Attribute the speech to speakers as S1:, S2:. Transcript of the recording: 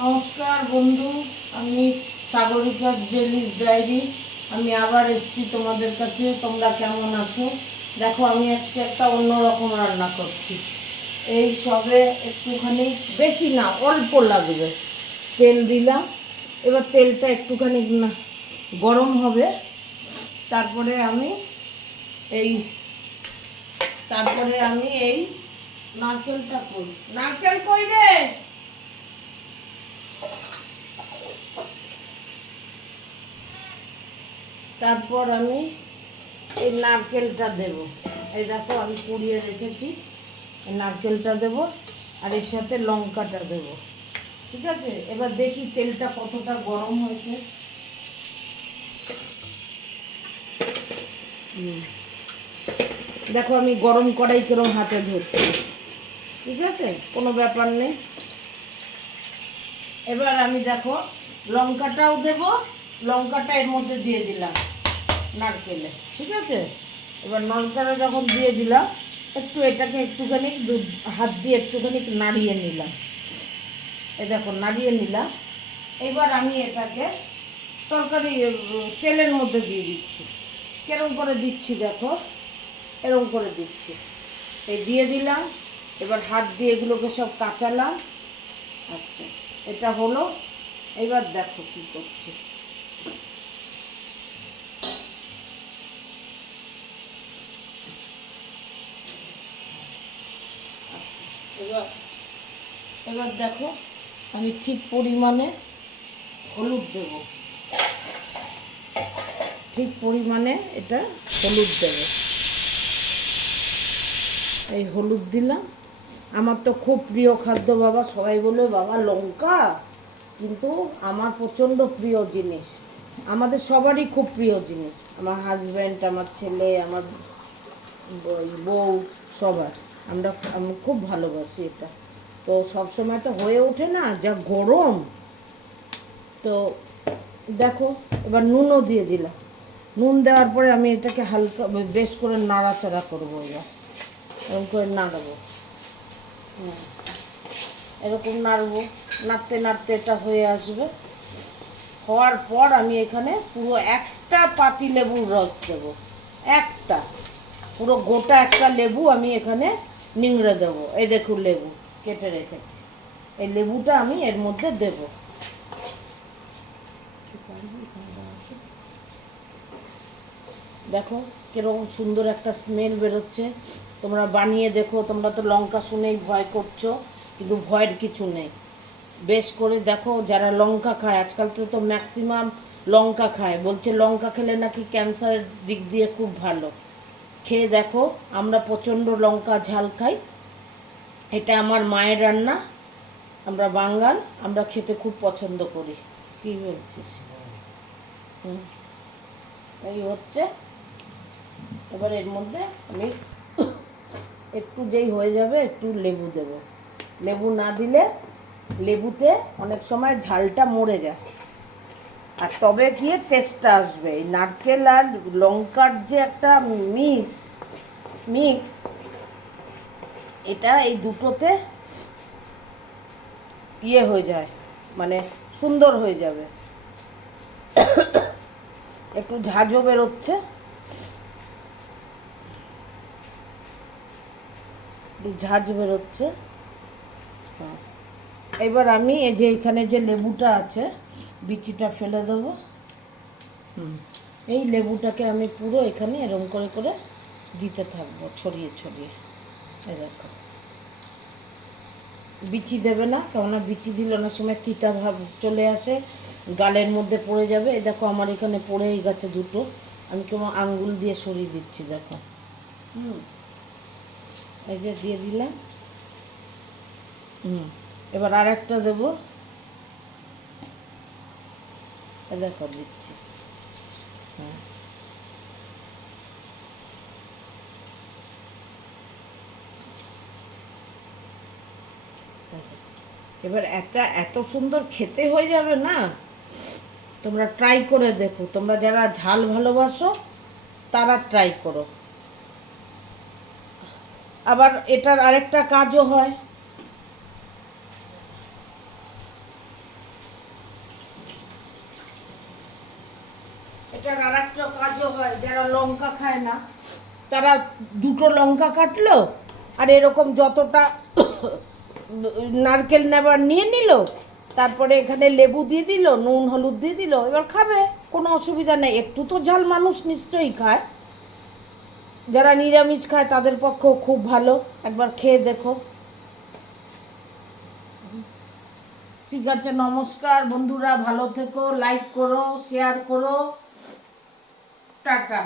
S1: নমস্কার বন্ধু, আমি সাগরিকা জেলিস ডায়েরি। আমি আবার এসেছি তোমাদের কাছে, তোমরা কেমন আছো? দেখো, আমি আজকে একটা অন্যরকম রান্না করছি। এই সবে একটুখানি, বেশি না, অল্প লাগবে। তেল দিলাম, এবার তেলটা একটুখানি গরম হবে। তারপরে আমি এই, তারপরে আমি এই নারকেলটা করি নারকেল কই তারপর আমি এই নারকেলটা দেব। এই দেখো আমি পুড়িয়ে রেখেছি। এই নারকেলটা দেব আর এর সাথে লঙ্কাটা দেব। ঠিক আছে? এবার দেখি তেলটা কতটা গরম হয়েছে। দেখো আমি গরম কড়াই কিরম হাতে ধরছি। ঠিক আছে? কোনো ব্যাপার নেই। এবার আমি দেখো লঙ্কাটাও দেব, লঙ্কাটা এর মধ্যে দিয়ে দিলাম। নারকেলে। ঠিক আছে? এবার লঙ্কাটা যখন দিয়ে দিলাম, একটু এটাকে একটুখানি দুধ, হাত দিয়ে একটুখানি নাড়িয়ে নিলাম। এই দেখো, নাড়িয়ে নিলাম। এবার আমি এটাকে তরকারি, তেলের মধ্যে দিয়ে দিচ্ছি। কেরম করে দিচ্ছি দেখো এরকম করে দিচ্ছি। এই দিয়ে দিলাম, এবার হাত দিয়ে এগুলোকে সব কাঁচালাম। আচ্ছা এটা হলো, এবার দেখো কি করছি। এবার এবার দেখো, আমি ঠিক পরিমাণে হলুদ দেব। ঠিক পরিমাণে এটা হলুদ দেব। এই হলুদ দিলাম। আমার তো খুব প্রিয় খাদ্য বাবা, সবাই বলে বাবা, লঙ্কা? কিন্তু আমার প্রচণ্ড প্রিয় জিনিস। আমাদের সবারই খুব প্রিয় জিনিস। আমার হাজব্যান্ড আমার ছেলে, আমার বউ, সবার। আমরা আমি খুব ভালোবাসি এটা। তো সবসময় তো হয়ে ওঠে না, যা গরম। তো দেখো, এবার নুনও দিয়ে দিলাম। নুন দেওয়ার পরে আমি এটাকে হালকা বেশ করে নাড়াচাড়া করব এবার। এরকম করে নাড়াবো। এরকম নাড়বো, নাড়তে নাড়তে এটা হয়ে আসবে। হওয়ার পর আমি এখানে পুরো একটা পাতি লেবুর রস দেবো। একটা, পুরো গোটা একটা লেবু আমি এখানে নিংড়ে দেবো। এই দেখুন লেবু, কেটে রেখেছি। এই লেবুটা আমি এর মধ্যে দেব। দেখো কীরকম সুন্দর একটা স্মেল বেরোচ্ছে। তোমরা বানিয়ে দেখো, তোমরা তো লঙ্কা শুনেই ভয় করছ, কিন্তু ভয়ের কিছু নেই। বেশ করে দেখো, যারা লঙ্কা খায়, আজকাল তো তো ম্যাক্সিমাম লঙ্কা খায়। বলছে লঙ্কা খেলে নাকি ক্যান্সারের দিক দিয়ে খুব ভালো। খেয়ে দেখো, আমরা প্রচণ্ড লঙ্কা ঝাল খাই। এটা আমার মায়ের রান্না, আমরা বাঙাল, আমরা খেতে খুব পছন্দ করি। কি বলছিস। এই হচ্ছে, এবার এর মধ্যে আমি একটু যেই হয়ে যাবে, একটু লেবু দেব। লেবু না দিলে লেবুতে অনেক সময় ঝালটা মরে যায়। আর তবে গিয়ে টেস্টটা আসবে। এই নারকেল আর লঙ্কার যে একটা মিক্স মিক্স এটা এই দুটোতে ইয়ে হয়ে যায় মানে সুন্দর হয়ে যাবে। একটু ঝাঁঝও বেরোচ্ছে। ঝাঁঝ বেরোচ্ছে। হ্যাঁ। এবার আমি এই যে এখানে যে লেবুটা আছে বিচিটা ফেলে দেবো। হুম। এই লেবুটাকে আমি পুরো এখানে এরম করে করে দিতে থাকব ছড়িয়ে ছড়িয়ে। দেখো। বিচি দেবে না কেননা বিচি দিলে অনেক সময় তিতা ভাব চলে আসে গালের মধ্যে পড়ে যাবে। এই দেখো আমার এখানে পড়েই গেছে দুটো। আমি কেমন আঙ্গুল দিয়ে সরিয়ে দিচ্ছি দেখো। হুম। এই যে দিয়ে দিলাম। হুম। এবার আর একটা দেবো এই হ্যাঁ এবার একটা এত সুন্দর খেতে হয়ে যাবে না? তোমরা ট্রাই করে দেখো। তোমরা যারা ঝাল ভালোবাসো, তারা ট্রাই করো। আবার এটার আরেকটা কাজও হয় এটার আর একটা কাজও হয় যারা লঙ্কা খায় না, তারা দুটো লঙ্কা কাটলো, আর এরকম যতটা নারকেল নেবার নিয়ে নিল, তারপরে এখানে লেবু দিয়ে দিল, নুন, হলুদ দিয়ে দিল, এবার খাবে, কোনো অসুবিধা নেই। একটু তো ঝাল মানুষ নিশ্চয়ই খায়। যারা নিরামিষ খায়, তাদের পক্ষেও খুব ভালো। একবার খেয়ে দেখো। ঠিক আছে, নমস্কার বন্ধুরা, ভালো থেকো লাইক করো শেয়ার করো। টাটা।